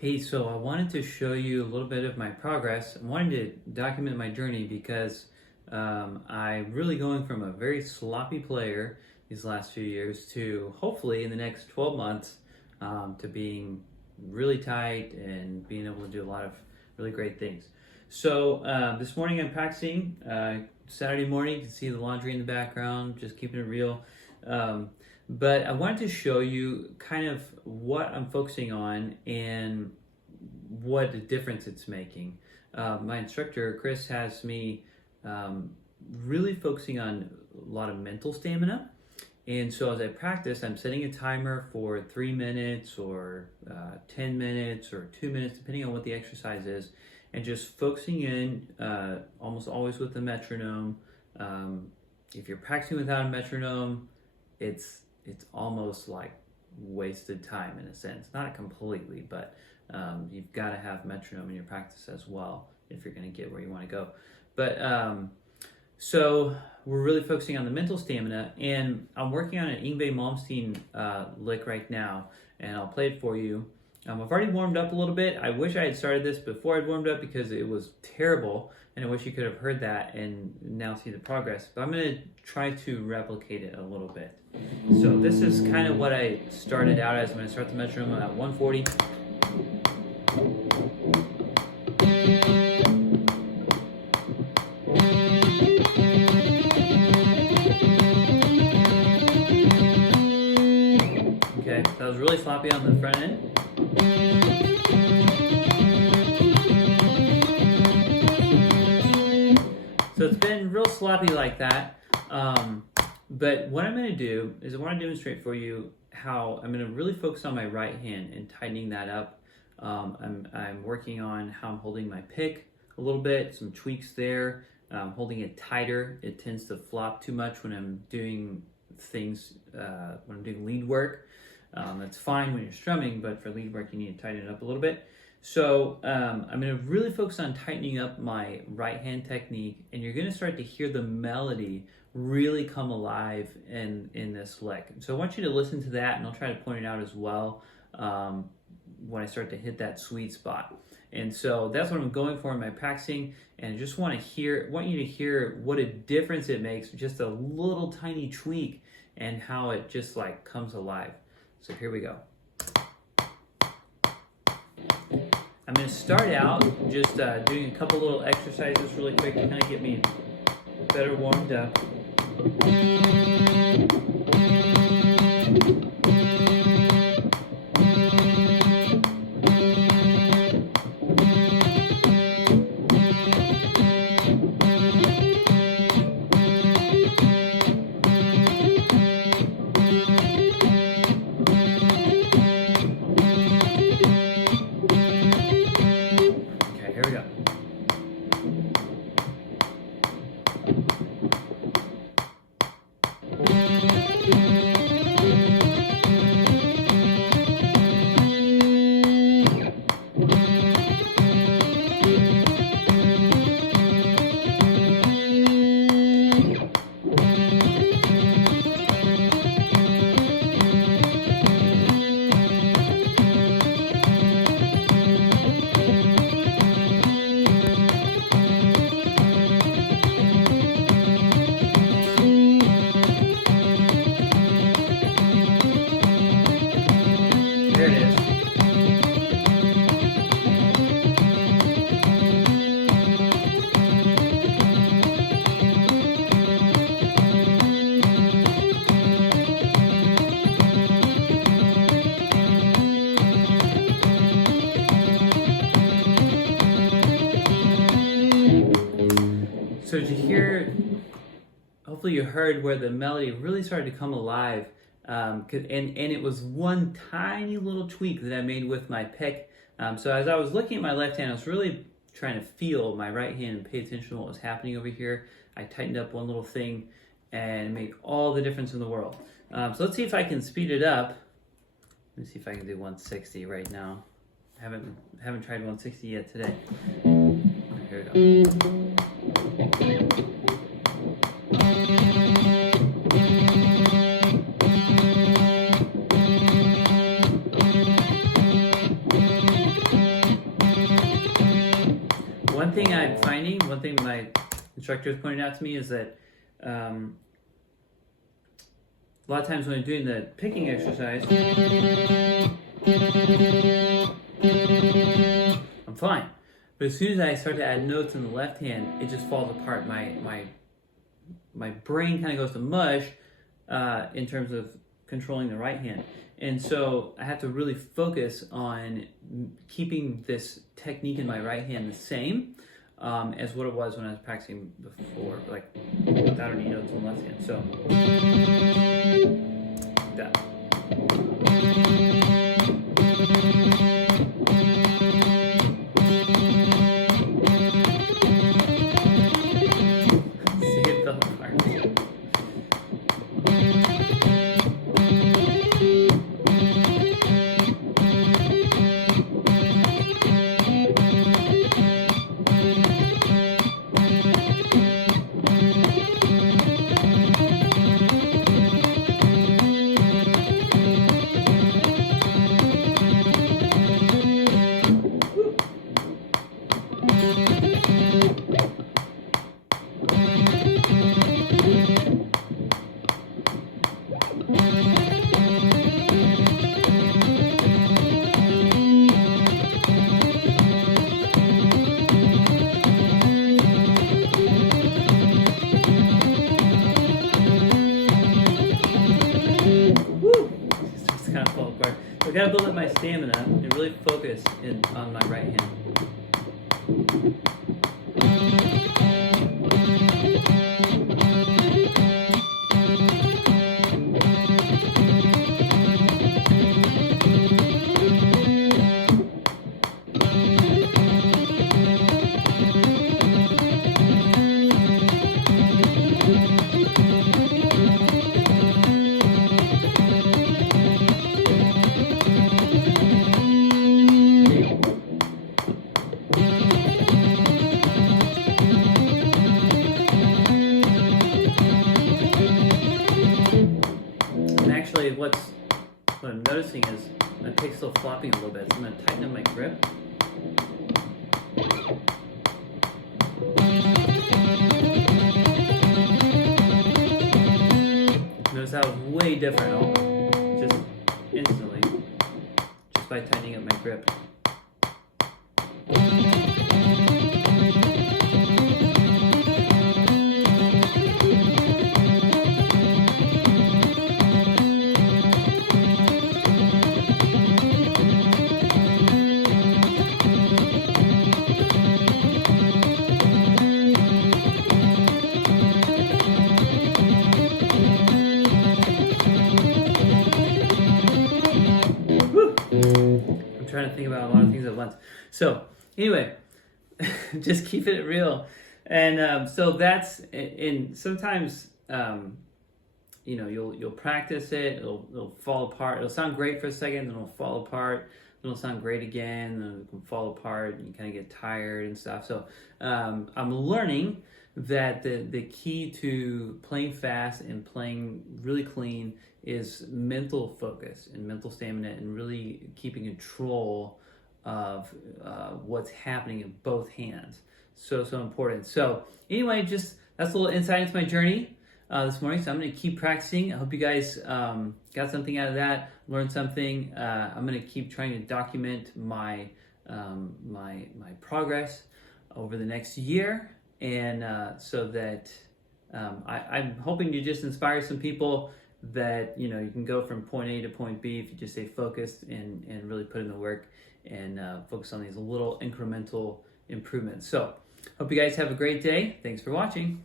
Hey, so I wanted to show you a little bit of my progress. I wanted to document my journey because I'm really going from a very sloppy player these last few years to hopefully in the next 12 months to being really tight and being able to do a lot of really great things. So this morning I'm practicing. Saturday morning, you can see the laundry in the background, just keeping it real. But I wanted to show you kind of what I'm focusing on and what a difference it's making. My instructor, Chris, has me really focusing on a lot of mental stamina. And so as I practice, I'm setting a timer for 3 minutes or 10 minutes or 2 minutes, depending on what the exercise is, and just focusing in almost always with the metronome. If you're practicing without a metronome, it's almost like wasted time in a sense. Not completely, but you've got to have metronome in your practice as well if you're going to get where you want to go. But so we're really focusing on the mental stamina, and I'm working on an Yngwie Malmsteen lick right now, and I'll play it for you. I've already warmed up a little bit. I wish I had started this before I'd warmed up because it was terrible, and I wish you could have heard that and now see the progress. But I'm going to try to replicate it a little bit. So this is kind of what I started out as. I'm going to start the metronome at 140. Okay, that was really sloppy on the front end. So it's been real sloppy like that. But what I'm going to do is I want to demonstrate for you how I'm going to really focus on my right hand and tightening that up. I'm working on how I'm holding my pick a little bit, some tweaks there. Holding it tighter. It tends to flop too much when I'm doing things, when I'm doing lead work. That's fine when you're strumming, but for lead work you need to tighten it up a little bit. So I'm going to really focus on tightening up my right hand technique, and you're going to start to hear the melody really come alive in this lick. So I want you to listen to that, and I'll try to point it out as well when I start to hit that sweet spot. And so that's what I'm going for in my practicing, and I just want you to hear what a difference it makes, just a little tiny tweak, and how it just like comes alive. So here we go. I'm going to start out just doing a couple little exercises really quick to kind of get me better warmed up. Here we go. There it is. So did you hear, hopefully you heard where the melody really started to come alive. And it was one tiny little tweak that I made with my pick. So as I was looking at my left hand, I was really trying to feel my right hand and pay attention to what was happening over here. I tightened up one little thing and it made all the difference in the world. So let's see if I can speed it up. Let me see if I can do 160 right now. I haven't tried 160 yet today. Here we go. one thing I'm finding, one thing my instructors pointed out to me is that a lot of times when I'm doing the picking exercise, I'm fine. But as soon as I start to add notes in the left hand, it just falls apart. My brain kind of goes to mush in terms of controlling the right hand. And so I have to really focus on keeping this technique in my right hand the same as what it was when I was practicing before, like without any notes on the left hand. So that. See, it fell apart. Kind of fall apart. So I gotta build up my stamina and really focus on my right hand. Actually, what I'm noticing is my pick's still flopping a little bit, so I'm going to tighten up my grip. Notice how it's way different, just instantly, just by tightening up my grip. I'm trying to think about a lot of things at once. So anyway, just keep it real. And so that's, and sometimes, you'll practice it, it'll fall apart. It'll sound great for a second, then it'll fall apart. Then it'll sound great again, then it can fall apart, and you kind of get tired and stuff. So I'm learning that the key to playing fast and playing really clean is mental focus and mental stamina and really keeping control of what's happening in both hands. So important. So anyway, just that's a little insight into my journey this morning. So I'm going to keep practicing. I hope you guys got something out of that, learned something. I'm going to keep trying to document my my progress over the next year, and so that I'm hoping to just inspire some people that you can go from point A to point B if you just stay focused and really put in the work and focus on these little incremental improvements. So hope you guys have a great day. Thanks for watching.